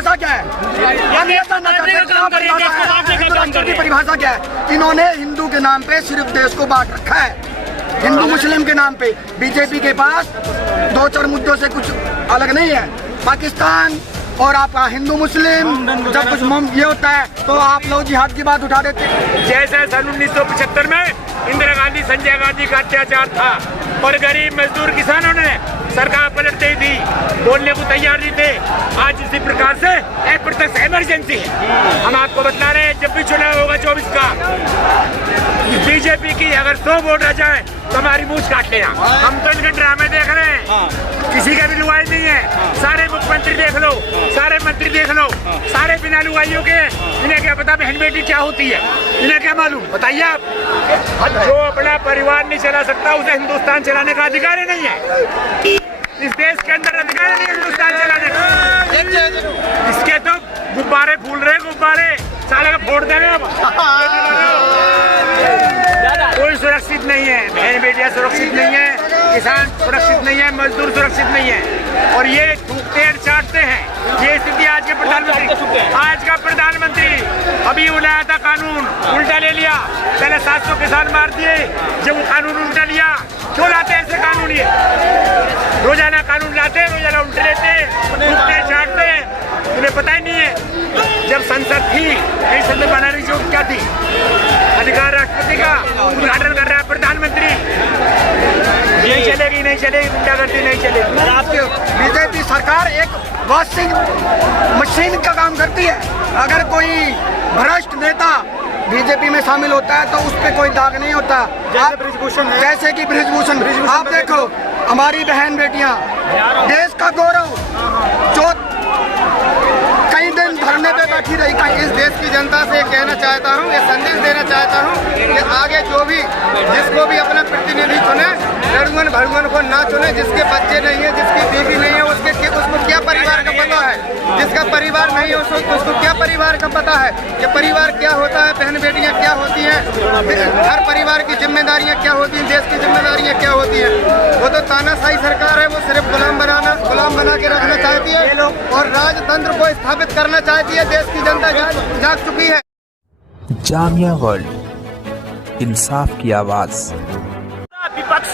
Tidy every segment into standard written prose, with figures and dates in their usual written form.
परिभाषा क्या है? राष्ट्र की परिभाषा क्या है? इन्होंने हिंदू के नाम पे सिर्फ देश को बांट रखा है, हिंदू मुस्लिम के नाम पे। बीजेपी के पास दो चार मुद्दों से कुछ अलग नहीं है। पाकिस्तान और आपका हिंदू मुस्लिम जब कुछ ये होता है तो आप लोग जिहाद की बात उठा देते हैं। जैसे सन 1975 में इंदिरा गांधी संजय गांधी का अत्याचार था और गरीब मजदूर किसानों ने सरकार पलट दी थी, बोलने को तैयार नहीं थे। आज इसी प्रकार से एक प्रत्यक्ष इमरजेंसी है। हम आपको बता रहे हैं, जब भी चुनाव होगा 24 का, बीजेपी की अगर 100 वोट आ जाए तो हमारी मूछ काट लेना। हम तो इनके ड्रामे देख रहे हैं, किसी का भी लुगाई नहीं है। सारे मुख्यमंत्री देख लो, सारे मंत्री देख लो, सारे बिना लुगाइयों के। इन्हें क्या पता बहन बेटी क्या होती है? इन्हें क्या मालूम? बताइए आप। जो अपना परिवार नहीं चला सकता उसे हिंदुस्तान चलाने का अधिकार ही नहीं है। इस देश के अंदर अधिकार नहीं है हिंदुस्तान चलाने का। इसके तो गुब्बारे फूल रहे, गुब्बारे साले का फोड़ दे रहे। कोई सुरक्षित नहीं है, बहन बेटियां सुरक्षित नहीं है, किसान सुरक्षित नहीं है, मजदूर सुरक्षित नहीं है। और ये थूकते हैं, चाटते हैं। ये स्थिति आज के प्रधानमंत्री, आज का प्रधानमंत्री अभी बुलाया था कानून, उल्टा ले लिया। पहले 700 किसान मार दिए, जब वो कानून उल्टा लिया। क्यों लाते ऐसे कानून? ये रोजाना कानून लाते, रोजाना उल्टे लेते, थूकते चाटते। उन्हें पता ही नहीं है जब संसद थी, नई संसद बनाने की क्या थी? अधिकार राष्ट्रपति का, उद्घाटन कर रहा है प्रधानमंत्री। नहीं चलेगी, नहीं चलेगी, गुंडागर्दी नहीं चलेगी। आपके बीजेपी सरकार एक वॉशिंग मशीन का काम करती है। अगर कोई भ्रष्ट नेता बीजेपी में शामिल होता है तो उस पर कोई दाग नहीं होता। जैसे कि बृजभूषण, आप देखो, हमारी बहन बेटियां देश का गौरव, जो कई दिन धरने पे बैठी रही। इस देश की जनता से कहना चाहता हूँ, ये संदेश देना चाहता हूँ कि आगे जो भी जिसको भी अपना प्रतिनिधि चुने, लड़ुअन भड़ुअन को ना चुने। जिसके बच्चे नहीं है, जिसकी बीवी नहीं है, उसको क्या परिवार का पता है? जिसका परिवार नहीं है उसको क्या परिवार का पता है कि परिवार क्या होता है, बहन बेटियां क्या होती हैं, हर परिवार की जिम्मेदारियां क्या होती हैं, देश की जिम्मेदारियां क्या होती हैं। वो तो तानाशाही सरकार है, वो सिर्फ गुलाम बना के रखना चाहती है और राजतंत्र को स्थापित करना चाहती है। देश की जनता जाग चुकी है। जामिया वर्ल्ड, इंसाफ की आवाज। विपक्ष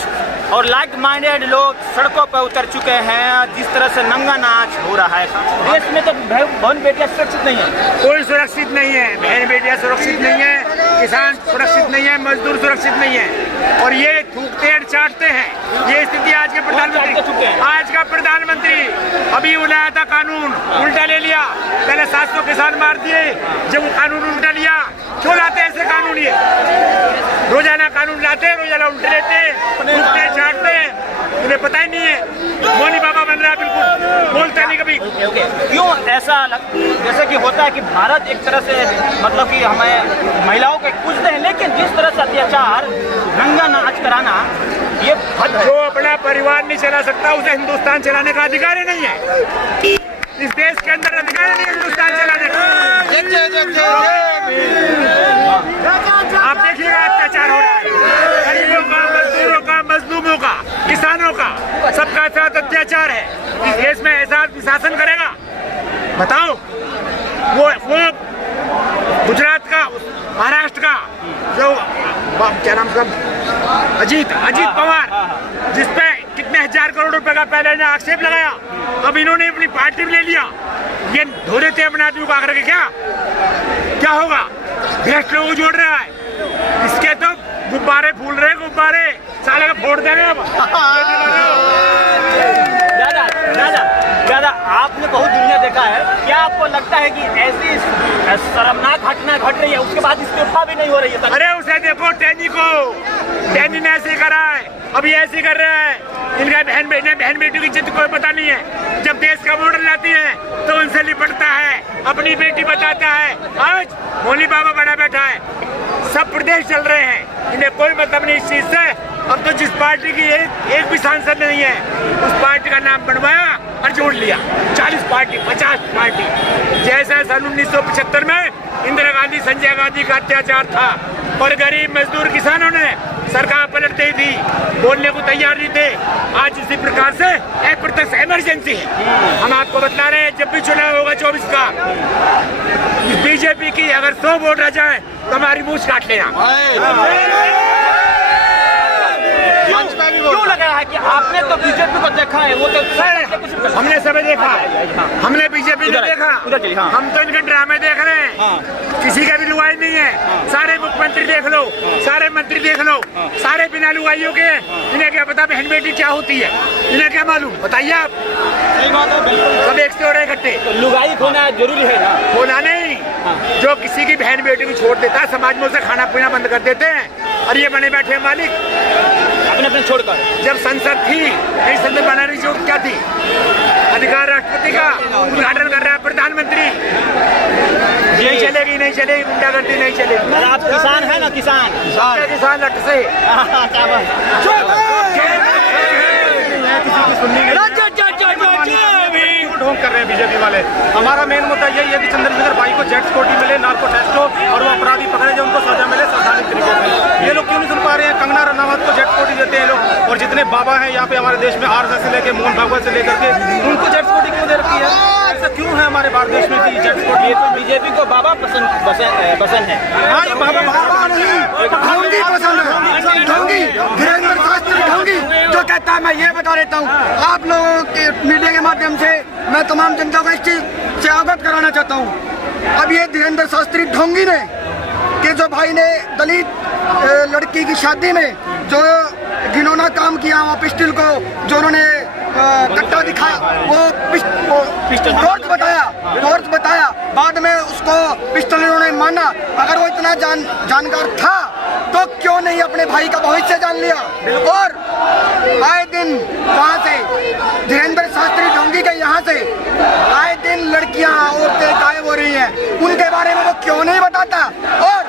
और लाइक माइंडेड लोग सड़कों पर उतर चुके हैं। जिस तरह से नंगा नाच हो रहा है, देश में तो बहन बेटियां सुरक्षित नहीं है। कोई सुरक्षित नहीं है, बहन बेटियां सुरक्षित नहीं है, किसान सुरक्षित नहीं है, मजदूर सुरक्षित नहीं है। और ये थूकते हैं, चाटते हैं। ये स्थिति आज के प्रधानमंत्री, आज का प्रधानमंत्री अभी बुलाया था कानून, उल्टा ले लिया। पहले 700 किसान मार दिए, जब वो कानून उल्टा लिया। क्यों लाते ऐसे कानून? ये रोजाना कानून लाते, रोजाना उल्टे लेते, थूकते चाटते। उन्हें पता ही नहीं है। मोनी बाबा बन रहा है, बिल्कुल बोलता नहीं कभी। क्यों ऐसा जैसे कि होता है कि भारत एक तरह से मतलब कि हमें महिलाओं को पूछते हैं, लेकिन जिस तरह से अत्याचार, नंगा नाच कराना, ये जो अपना परिवार नहीं चला सकता उसे हिंदुस्तान चलाने का अधिकार ही नहीं है। इस देश के अंदर अधिकार नहीं है हिंदुस्तान चलाने का। आप देखिएगा अत्याचार हो रहा है, गरीबों का, मजदूरों का, मजलूमों का, किसानों का, सबका साथ अत्याचार है। इस देश में ऐसा शासन करेगा? बताओ। वो गुजरात का, महाराष्ट्र का जो क्या नाम था, अजीत पवार, जिसपे कितने हजार करोड़ रुपए का पहले ने आक्षेप लगाया, अब इन्होंने अपनी पार्टी में ले लिया। ये धो देते अपने आदमी को आकर के। क्या होगा? भ्रष्ट लोगों को जोड़ रहा है। इसके तो गुब्बारे फूल रहे, गुब्बारे साले का फोड़ दे रहे। दादा, आपने बहुत दुनिया देखा है, क्या आपको लगता है कि ऐसी शर्मनाक घटना घट रही है, उसके बाद इस्तीफा भी नहीं हो रही है? अरे उसे देखो, टैनी को, टैनी ने ऐसे करा है, अभी ऐसे कर रहा है। इनका बहन बेटी की इज्जत कोई पता नहीं है। जब देश का मॉडल लाती है तो उनसे लिपटता है, अपनी बेटी बताता है। आज मोनी बाबा बड़ा बैठा है, सब प्रदेश चल रहे हैं, इन्हें कोई मतलब नहीं इस चीज से। अब तो जिस पार्टी की एक भी सांसद नहीं है, उस पार्टी का नाम बनवाया और जोड़ लिया। 40 पार्टी, 50 पार्टी। जैसे सन 1975 में इंदिरा गांधी संजय गांधी का अत्याचार था और गरीब मजदूर किसानों ने सरकार पलटते ही थी, बोलने को तैयार नहीं थे। आज इसी प्रकार से एक प्रत्यक्ष इमरजेंसी है। हम आपको बता रहे हैं, जब भी चुनाव होगा 24 का, बीजेपी की अगर 100 वोट रह जाए तो हमारी मूछ काट लेना। क्यों लग रहा है कि आपने तो बीजेपी को देखा है, वो तो हमने सब देखा, हमने बीजेपी ने देखा, हम तो इनके ड्रामे देख रहे हैं। किसी का भी लुगाई नहीं है। सारे मुख्यमंत्री देख लो, सारे मंत्री देख लो, सारे बिना लुगाइयों के। इन्हें क्या पता बहन बेटी क्या होती है, इन्हें क्या मालूम, बताइए आप। सही बात है, बिल्कुल। सब एक से हो रहे इकट्ठे। तो लुगाई होना जरूरी है ना? होना नहीं, जो किसी की बहन बेटी को छोड़ देता है, समाज में उसे खाना पीना बंद कर देते हैं। और ये बने बैठे मालिक अपने अपने छोड़कर। जब संसद थी, नई संसद बनाने की जरूरत क्या थी? अधिकार राष्ट्रपति का, उद्घाटन कर रहा है प्रधानमंत्री। नहीं चलेगी, नहीं चलेगी, गुंडागर्दी नहीं चलेगी। आप किसान है ना? किसान किसान लट से ढोंग कर रहे हैं बीजेपी वाले। हमारा मेन मुद्दा यही है कि चंद्रशेखर भाई को जेट सिक्योरिटी मिले, नार्को टेस्ट हो और वो अपराधी पकड़े जो उनको सजा मिले संवैधानिक तरीके से। ये लोग क्यों नहीं सुन पा रहे हैं? कंगना रनावत को जेट सिक्योरिटी देते हैं लोग, और जितने बाबा हैं यहाँ पे हमारे देश में, आरएसएस से लेकर मोहन भागवत से लेकर के, उनको जेट सिक्योरिटी क्यों दे रखी है? ऐसा क्यों है हमारे भारत देश में कि जेट सिक्योरिटी? ये तो बीजेपी को बाबा पसंद है। हाँ, ये बाबा नहीं, ढोंगी पसंद है, ढोंगी, धीरेन्द्र शास्त्री ढोंगी जो कहता है। मैं ये बता देता हूँ आप लोगों के मीडिया के माध्यम से, मैं तमाम जनता को इस चीज से अवगत कराना चाहता हूँ। अब ये धीरेन्द्र शास्त्री ढोंगी ने कि जो भाई ने दलित लड़की की शादी में जो घिनौना काम किया, वो पिस्टल को जो उन्होंने कट्टा दिखाया, वो टॉर्च बताया, बाद में उसको पिस्टल उन्होंने माना। अगर वो इतना जानकार था तो क्यों नहीं अपने भाई का भविष्य जान लिया? और आए दिन वहाँ से धीरेन्द्र शास्त्री ढोंगी के यहाँ से आए दिन लड़कियाँ, औरतें गायब हो रही हैं, उनके बारे में वो क्यों नहीं बताता? और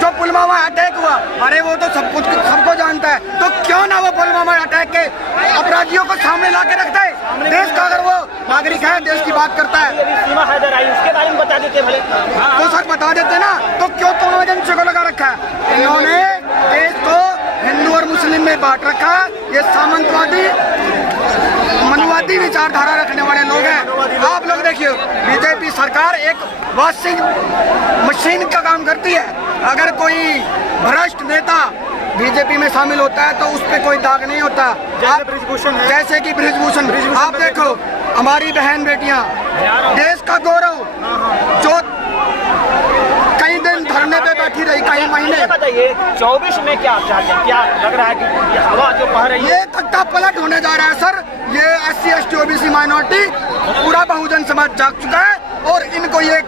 जो पुलवामा अटैक हुआ, अरे वो तो सबको जानता है, तो क्यों ना वो पुलवामा अटैक के अपराधियों को सामने ला के रखता है? देश का अगर वो नागरिक है, देश की बात करता है, सीमा हैदर आई, उसके बारे में बता देते भले। तो सच बता देते ना, तो क्यों तुम एजेंसी को लगा रखा है? इन्होंने देश को हिंदू और मुस्लिम में बांट रखा। ये सामंतवादी मनुवादी विचारधारा रखने वाले लोग हैं। आप लोग देखिए, बीजेपी सरकार एक वॉशिंग मशीन का काम करती है। अगर कोई भ्रष्ट नेता बीजेपी में शामिल होता है तो उस पर कोई दाग नहीं होता। जैसे कि ब्रिजभूषण, आप देखो, हमारी बहन बेटियां, देश का गौरव, जो कई दिन धरने पे बैठी रही, कई महीने। बताइए 24 में क्या आप चाहते हैं? क्या लग रहा है कि हवा जो बह रही है? ये तख्ता पलट होने जा रहा है सर। ये SC ST OBC माइनॉरिटी पूरा बहुजन समाज जाग चुका है, और इनको ये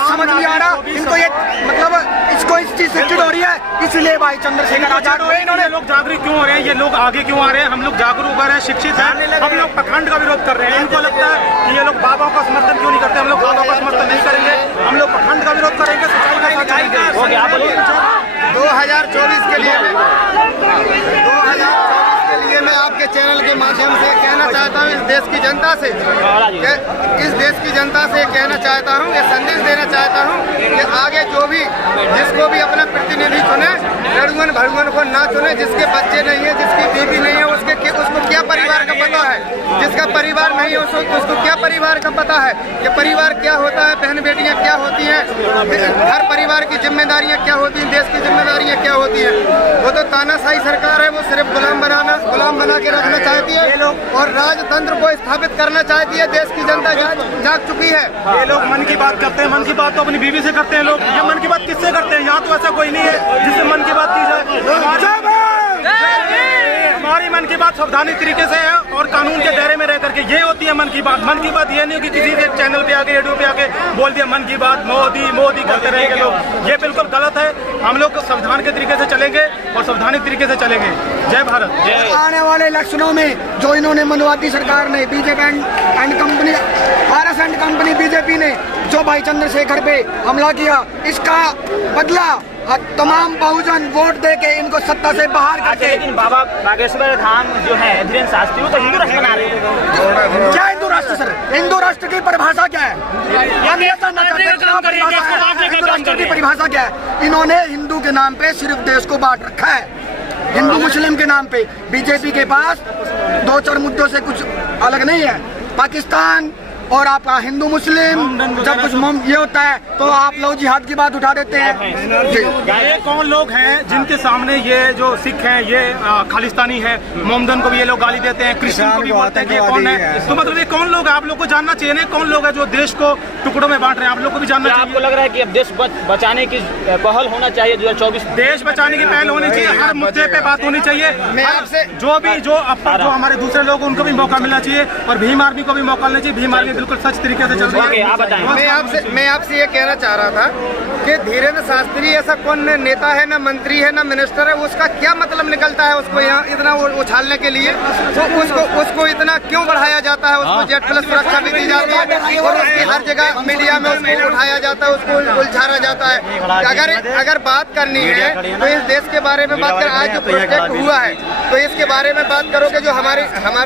समझ नहीं आ रहा, इनको ये मतलब इसको इस चीज से चिढ़ हो रही है। इसलिए भाई चंद्रशेखर आजाद हुए, इन्होंने लोग जागरूक क्यों हो रहे हैं? ये लोग आगे क्यों आ रहे हैं? हम लोग जागरूक हो रहे हैं, शिक्षित हैं, हम लोग पखंड का विरोध कर रहे हैं। इनको लगता है कि ये लोग बाबा का समर्थन क्यों नहीं करते? हम लोग बाबा का समर्थन नहीं करेंगे, हम लोग पखंड का विरोध करेंगे, सच्चाई का साथ चलेंगे। 2024 के लिए 2024 के लिए मैं आपके चैनल के माध्यम से कहना चाहता हूँ, इस देश की जनता से, इस देश की जनता से कहना चाहता हूँ, ये संदेश देना चाहता हूँ कि आगे जो भी जिसको भी अपना प्रतिनिधि चुने, लड़ुअन भड़ुअन को ना चुने। जिसके बच्चे नहीं है, जिसकी बीवी नहीं है, उसको क्या परिवार का पता है? जिसका परिवार नहीं है उसको क्या परिवार का पता है? ये परिवार क्या होता है, बहन बेटियां क्या होती हैं, हर परिवार की जिम्मेदारियां क्या होती हैं, देश की जिम्मेदारियां क्या होती हैं। वो तो तानाशाही सरकार है, वो सिर्फ गुलाम बना के रखना चाहती है और राजतंत्र को स्थापित करना चाहती है। देश की जनता जाग चुकी है। ये लोग मन की बात करते हैं, मन की बात तो अपनी बीवी से करते हैं लोग। ये मन की बात किससे करते हैं? यहाँ तो ऐसा कोई नहीं है जिससे मन की बात की जाए। हमारी मन की बात संवैधानिक तरीके से है और कानून के दायरे में रह करके ये होती है मन की बात। मन की बात ये नहीं कि किसी से चैनल पे आके, रेडियो पे आके बोल दिया मन की बात, मोदी मोदी करते रहेंगे लोग। ये बिल्कुल गलत है। हम लोग संविधान के तरीके से चलेंगे और संवैधानिक तरीके से चलेंगे। जय भारत। आने वाले इलेक्शनों में जो इन्होंने मनुवादी सरकार ने, BJP and company, RS and company BJP ने जो भाई चंद्रशेखर पे हमला किया, इसका बदला तमाम बहुजन वोट दे के इनको सत्ता से बाहर करके। लेकिन बाबा बागेश्वर धाम जो है धीरेन्द्र शास्त्री, वो तो हिंदू राष्ट्र बना रहे हैं। क्या हिंदू राष्ट्र सर? हिंदू राष्ट्र की परिभाषा क्या है? हम ये जानना चाहते हैं। हिंदू राष्ट्र की परिभाषा क्या है? इन्होंने हिंदू के नाम पे सिर्फ देश को बांट रखा है, हिंदू मुस्लिम के नाम पे। बीजेपी के पास 2-4 मुद्दों से कुछ अलग नहीं है। पाकिस्तान और आपका हिंदू मुस्लिम जब कुछ ये होता है तो आप लोग जिहाद की बात उठा देते हैं। ये कौन लोग हैं जिनके सामने ये जो सिख हैं ये खालिस्तानी है, मोहम्मदन को भी ये लोग गाली देते हैं, क्रिश्चियन को भी बोलते हैं कि ये कौन है? तो मतलब ये कौन लोग हैं? आप लोग को जानना चाहिए ना कौन लोग हैं जो देश को टुकड़ों में बांट रहे हैं। आप लोग को भी जानना चाहिए। आपको लग रहा है कि अब देश बचाने की पहल होना चाहिए 2024? देश बचाने की पहल होनी चाहिए, हर मुद्दे पे बात होनी चाहिए। मैं आपसे जो हमारे दूसरे लोग उनको भी मौका मिलना चाहिए और भीम आर्मी को भी मौका मिलना चाहिए। भीम आर्मी बिल्कुल सच तरीके से चल रही है। आप बताएं। मैं आपसे ये कहना चाह रहा था कि धीरेन्द्र शास्त्री ऐसा कौन नेता है, ना मंत्री है, ना मिनिस्टर है, उसका क्या मतलब निकलता है उसको यहाँ इतना उछालने के लिए? तो उसको इतना क्यों बढ़ाया जाता है? उसको जेड प्लस सुरक्षा भी दी जाती है और उसकी हर जगह मीडिया में उसको उठाया जाता है, उसको उलझाया जाता है। अगर बात करनी है तो इस देश के बारे में बात कर। आज जो प्रोटेस्ट हुआ है तो इसके बारे में बात करो कि जो हमारे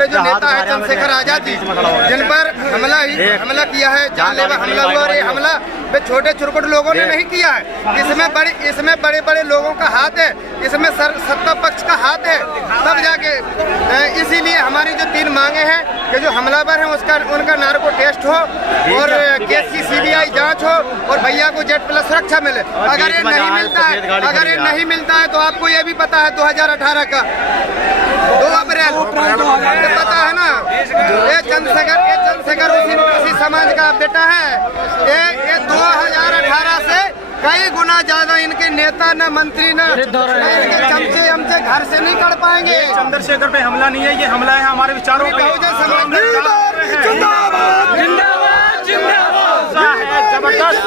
जो नेता है चंद्रशेखर आजादी, जिन पर हमला किया है, जानलेवा हमला हुआ, और ये हमला छोटे चुरकुट लोगों ने नहीं किया है। इसमें बड़े बड़े लोगों का हाथ है, इसमें सत्ता पक्ष का हाथ है, तब जाके। इसीलिए हमारी जो 3 मांगे हैं कि जो हमलावर हैं उनका नार्को टेस्ट हो और केस की CBI जांच हो और भैया को जेड प्लस सुरक्षा मिले। अगर ये नहीं मिलता है तो आपको ये भी पता है 2018 का 2 अप्रैल पता है ना, ये चंद्रशेखर उसी समाज का बेटा है। ये 2018 से कई गुना ज्यादा इनके नेता न मंत्री न इनके चमचे हमसे घर से नहीं कर पाएंगे। चंद्रशेखर पे हमला नहीं है, ये हमला है हमारे विचारों पे। जबरदस्त